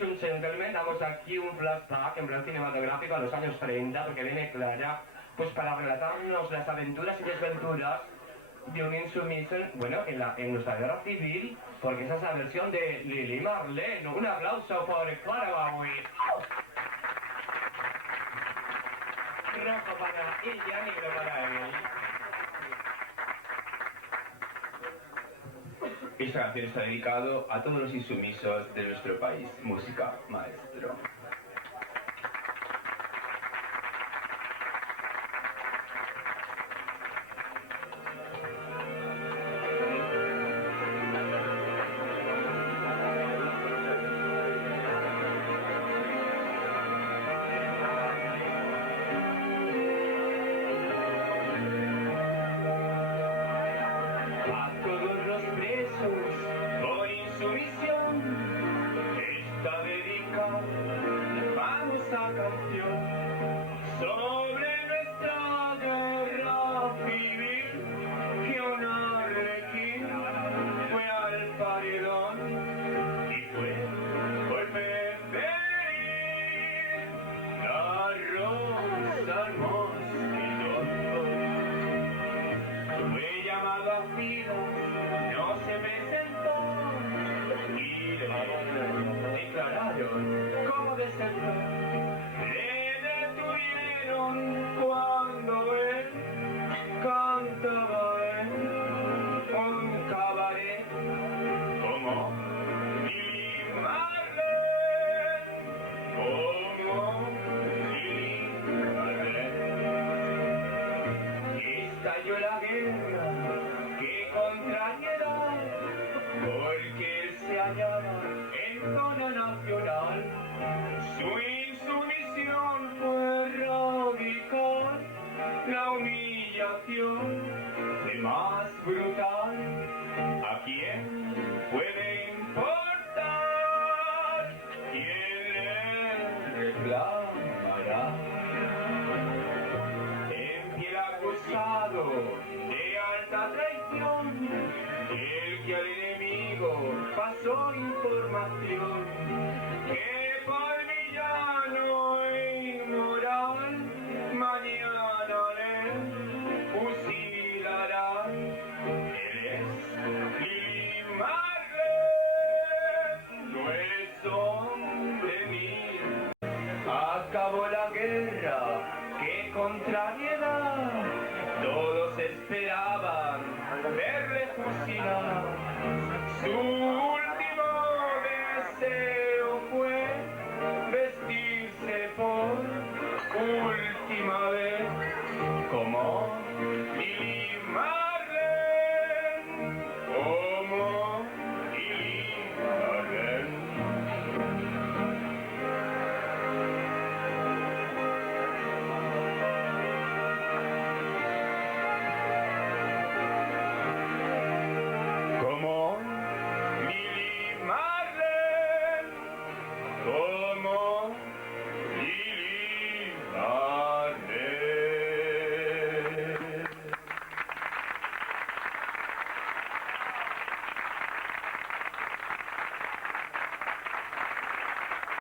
ladies and gentlemen, damos aquí un flashback en plan cinematográfico a los años 30, porque viene Clara, pues para relatarnos las aventuras y desventuras de un insumiso, bueno, en nuestra guerra civil, porque esa es la versión de Lili Marlene. Un aplauso por Clara Bowie. Rojo para ella, negro para él. Esta canción está dedicado a todos los insumisos de nuestro país. Música, maestro. Por insumisión, esta dedicada famosa canción sobre nuestra guerra civil, que un arlequín fue al paredón y fue por preferir la rosa al mosquitón. Fue llamado a filas, no se presentó y le declararon como desertor. Le detuvieron cuando él cantaba en un cabaret como Lili Marlene, como Lili Marlene. Estalló la guerra, qué contrariedad, porque él se hallaba en zona nacional. Su insumisión fue radical, la humillación de más brutal. ¿A quién puede importar? ¿Quién le reclamará? El acusado de alta traición, el que al enemigo pasó información, que por villano e inmoral mañana le fusilarán. Él es Lili Marlene, no es hombre mío. Acabó la guerra, qué contrariedad, todos esperaban